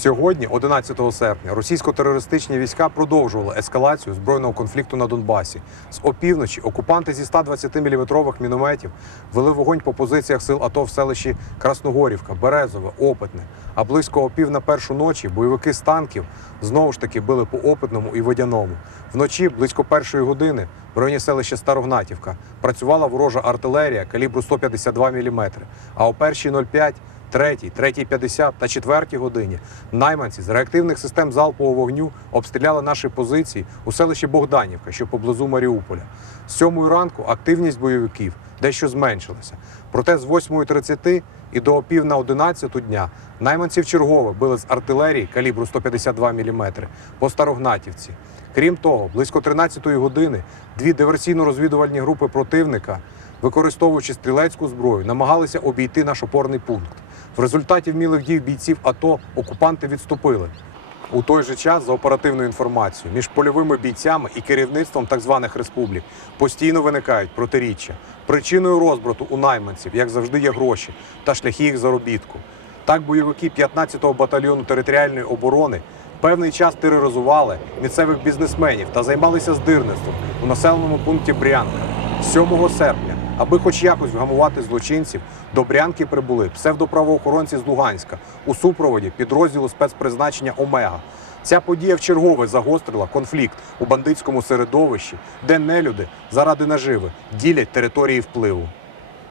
Сьогодні, 11 серпня, російсько-терористичні війська продовжували ескалацію збройного конфлікту на Донбасі. З опівночі окупанти зі 120-мм мінометів вели вогонь по позиціях сил АТО в селищі Красногорівка, Березове, Опитне. А близько опів на першу ночі бойовики з танків знову ж таки били по Опитному і Водяному. Вночі, близько першої години, в районі селища Старогнатівка працювала ворожа артилерія калібру 152 мм. А о першій 05 третій, третій 50 та четвертій годині найманці з реактивних систем залпового вогню обстріляли наші позиції у селищі Богданівка, що поблизу Маріуполя. З сьомої ранку активність бойовиків дещо зменшилася. Проте з 8.30 і до опів на 11 дня найманці вчергове били з артилерії калібру 152 мм по Старогнатівці. Крім того, близько 13-ї години дві диверсійно-розвідувальні групи противника використовуючи стрілецьку зброю, намагалися обійти наш опорний пункт. В результаті вмілих дій бійців АТО окупанти відступили. У той же час, за оперативною інформацією, між польовими бійцями і керівництвом так званих республік постійно виникають протиріччя. Причиною розбрату у найманців, як завжди, є гроші та шляхи їх заробітку. Так, бойовики 15-го батальйону територіальної оборони певний час тероризували місцевих бізнесменів та займалися здирництвом у населеному пункті Брянка. 7 серпня, аби хоч якось вгамувати злочинців, до Брянки прибули псевдоправоохоронці з Луганська у супроводі підрозділу спецпризначення Омега. Ця подія вчергове загострила конфлікт у бандитському середовищі, де нелюди заради наживи ділять території впливу.